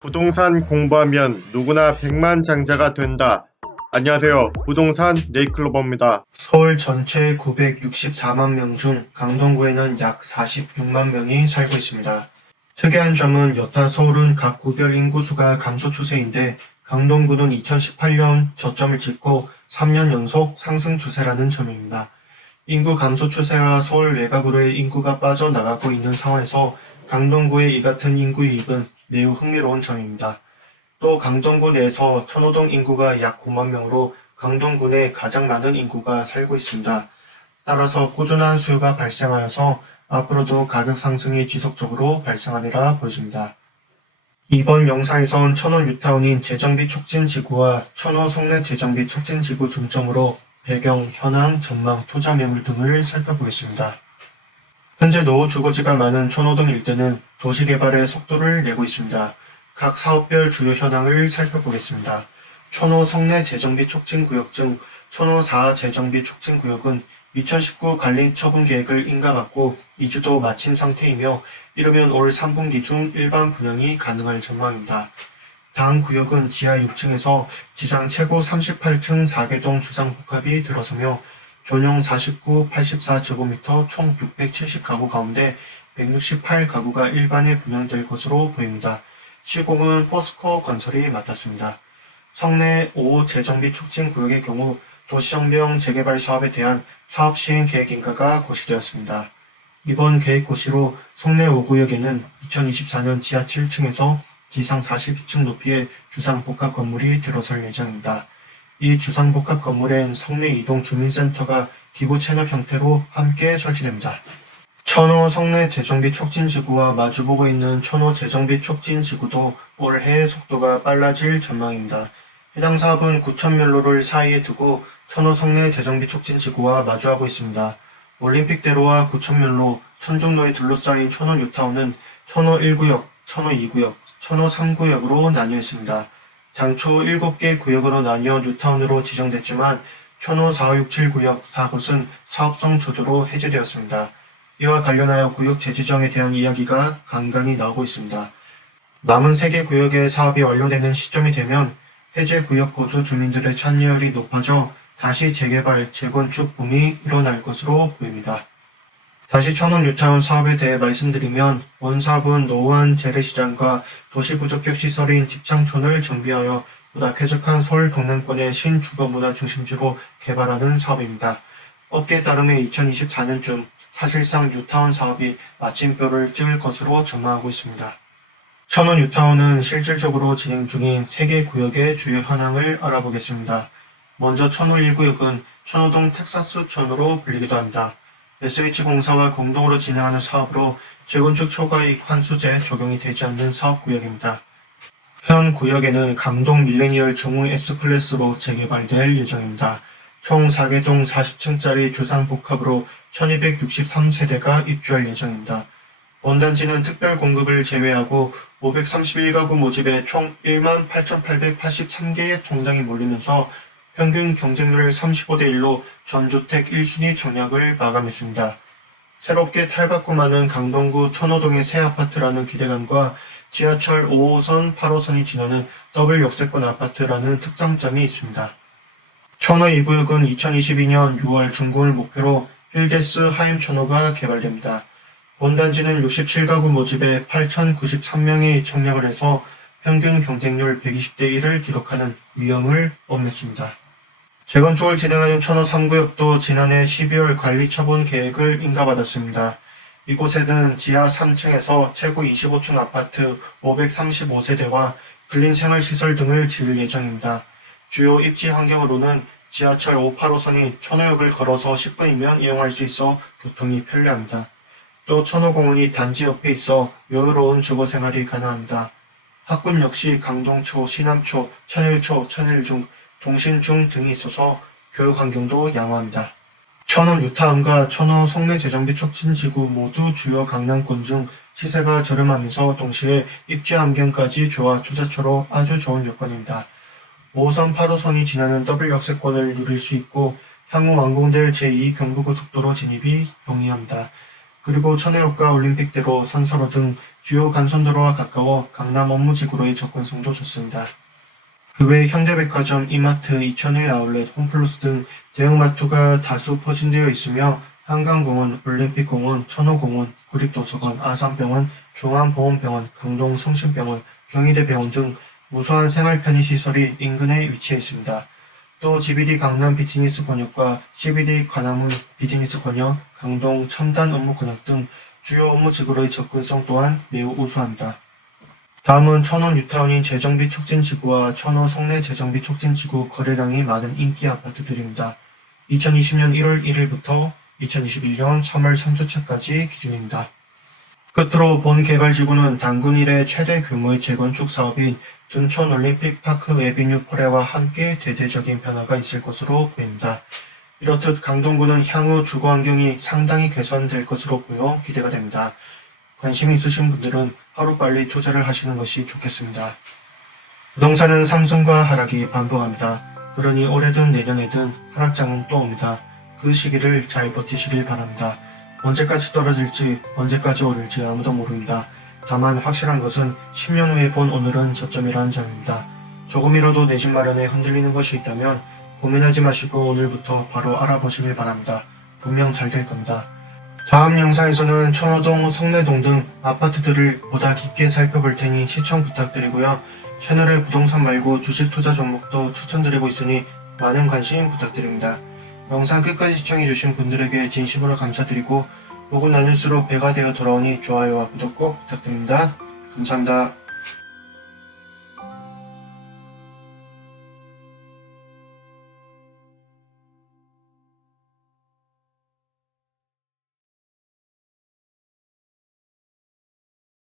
부동산 공부하면 누구나 백만장자가 된다. 안녕하세요. 부동산 네이클로버입니다. 서울 전체 964만 명 중 강동구에는 약 46만 명이 살고 있습니다. 특이한 점은 여타 서울은 각 구별 인구수가 감소 추세인데 강동구는 2018년 저점을 찍고 3년 연속 상승 추세라는 점입니다. 인구 감소 추세와 서울 외곽으로의 인구가 빠져나가고 있는 상황에서 강동구의 이 같은 인구 유입은 매우 흥미로운 점입니다. 또 강동구 내에서 천호동 인구가 약 9만 명으로 강동구 내 가장 많은 인구가 살고 있습니다. 따라서 꾸준한 수요가 발생하여서 앞으로도 가격 상승이 지속적으로 발생하리라 보여집니다. 이번 영상에선 천호 뉴타운인 재정비 촉진 지구와 천호 송내 재정비 촉진 지구 중점으로 배경, 현황, 전망, 투자 매물 등을 살펴보겠습니다. 현재 노후 주거지가 많은 천호동 일대는 도시개발의 속도를 내고 있습니다. 각 사업별 주요 현황을 살펴보겠습니다. 천호 성내 재정비 촉진구역 중 천호 4 재정비 촉진구역은 2019 관리처분 계획을 인가받고 이주도 마친 상태이며 이르면 올 3분기 중 일반 분양이 가능할 전망입니다. 다음 구역은 지하 6층에서 지상 최고 38층 4개동 주상복합이 들어서며 전용 49, 84제곱미터 총 670가구 가운데 168가구가 일반에 분양될 것으로 보입니다. 시공은 포스코 건설이 맡았습니다. 성내 5 재정비 촉진 구역의 경우 도시정비형 재개발 사업에 대한 사업 시행 계획 인가가 고시되었습니다. 이번 계획 고시로 성내 5구역에는 2024년 지하 7층에서 지상 42층 높이의 주상복합 건물이 들어설 예정입니다. 이 주상복합 건물엔 성내 이동 주민센터가 기부 채납 형태로 함께 설치됩니다. 천호 성내 재정비 촉진지구와 마주보고 있는 천호 재정비 촉진지구도 올해 속도가 빨라질 전망입니다. 해당 사업은 구천면로를 사이에 두고 천호 성내 재정비 촉진지구와 마주하고 있습니다. 올림픽대로와 구천면로, 천중로에 둘러싸인 천호 뉴타운은 천호 1구역, 천호 2구역, 천호 3구역으로 나뉘어 있습니다. 당초 7개 구역으로 나뉘어 뉴타운으로 지정됐지만 천호 4, 6, 7구역 4곳은 사업성 조조로 해제되었습니다. 이와 관련하여 구역 재지정에 대한 이야기가 간간히 나오고 있습니다. 남은 3개 구역의 사업이 완료되는 시점이 되면 해제 구역 거주 주민들의 참여율이 높아져 다시 재개발, 재건축 붐이 일어날 것으로 보입니다. 다시 천호 뉴타운 사업에 대해 말씀드리면 원 사업은 노후한 재래시장과 도시부적격 시설인 집창촌을 정비하여 보다 쾌적한 서울 동남권의 신주거문화 중심지로 개발하는 사업입니다. 업계에 따르면 2024년쯤 사실상 뉴타운 사업이 마침표를 찍을 것으로 전망하고 있습니다. 천호 뉴타운은 실질적으로 진행 중인 3개 구역의 주요 현황을 알아보겠습니다. 먼저 천호 1구역은 천호동 텍사스촌으로 불리기도 합니다. SH공사와 공동으로 진행하는 사업으로 재건축 초과이익 환수제 적용이 되지 않는 사업구역입니다. 현 구역에는 강동 밀레니얼 중후 S클래스로 재개발될 예정입니다. 총 4개동 40층짜리 주상복합으로 1263세대가 입주할 예정입니다. 본단지는 특별 공급을 제외하고 531가구 모집에 총 18,883개의 통장이 몰리면서 평균 경쟁률 35대1로 전주택 1순위 정략을 마감했습니다. 새롭게 탈바꿈 하는 강동구 천호동의 새 아파트라는 기대감과 지하철 5호선, 8호선이 지나는 더블 역세권 아파트라는 특장점이 있습니다. 천호 2구역은 2022년 6월 준공을 목표로 힐데스 하임천호가 개발됩니다. 본단지는 67가구 모집에 8,093명이 청약을 해서 평균 경쟁률 120대1을 기록하는 위험을 뽐냈습니다. 재건축을 진행하는 천호 3구역도 지난해 12월 관리처분 계획을 인가받았습니다. 이곳에는 지하 3층에서 최고 25층 아파트 535세대와 근린 생활시설 등을 지을 예정입니다. 주요 입지 환경으로는 지하철 5, 8호선이 천호역을 걸어서 10분이면 이용할 수 있어 교통이 편리합니다. 또 천호공원이 단지 옆에 있어 여유로운 주거생활이 가능합니다. 학군 역시 강동초, 신암초, 천일초, 천일중, 동신중 등이 있어서 교육 환경도 양호합니다. 천호 뉴타운과 천호 송내 재정비 촉진지구 모두 주요 강남권 중 시세가 저렴하면서 동시에 입지 환경까지 좋아 투자처로 아주 좋은 여건입니다. 5호선 8호선이 지나는 더블 역세권을 누릴 수 있고 향후 완공될 제2경부고속도로 진입이 용이합니다. 그리고 천혜역과 올림픽대로, 선사로 등 주요 간선도로와 가까워 강남 업무지구로의 접근성도 좋습니다. 그 외 현대백화점, 이마트, 2001 아울렛, 홈플러스 등 대형마트가 다수 포진되어 있으며 한강공원, 올림픽공원, 천호공원, 구립도서관, 아산병원, 중앙보건병원, 강동성심병원, 경희대병원 등 무수한 생활 편의시설이 인근에 위치해 있습니다. 또 GBD 강남 비즈니스 권역과 CBD 관암은 비즈니스 권역, 강동 첨단 업무 권역 등 주요 업무지구로의 접근성 또한 매우 우수합니다. 다음은 천호 뉴타운인 재정비 촉진지구와 천호 성내 재정비 촉진지구 거래량이 많은 인기 아파트들입니다. 2020년 1월 1일부터 2021년 3월 3주차까지 기준입니다. 끝으로 본 개발지구는 단군 이래 최대 규모의 재건축 사업인 둔촌 올림픽파크 에비뉴 포레와 함께 대대적인 변화가 있을 것으로 보입니다. 이렇듯 강동구는 향후 주거 환경이 상당히 개선될 것으로 보여 기대가 됩니다. 관심 있으신 분들은 하루빨리 투자를 하시는 것이 좋겠습니다. 부동산은 상승과 하락이 반복합니다. 그러니 올해든 내년에든 하락장은 또 옵니다. 그 시기를 잘 버티시길 바랍니다. 언제까지 떨어질지 언제까지 오를지 아무도 모릅니다. 다만 확실한 것은 10년 후에 본 오늘은 저점이라는 점입니다. 조금이라도 내 집 마련에 흔들리는 것이 있다면 고민하지 마시고 오늘부터 바로 알아보시길 바랍니다. 분명 잘 될 겁니다. 다음 영상에서는 천호동, 성내동 등 아파트들을 보다 깊게 살펴볼 테니 시청 부탁드리고요. 채널에 부동산 말고 주식 투자 종목도 추천드리고 있으니 많은 관심 부탁드립니다. 영상 끝까지 시청해주신 분들에게 진심으로 감사드리고 보고 나눌수록 배가 되어 돌아오니 좋아요와 구독 꼭 부탁드립니다. 감사합니다.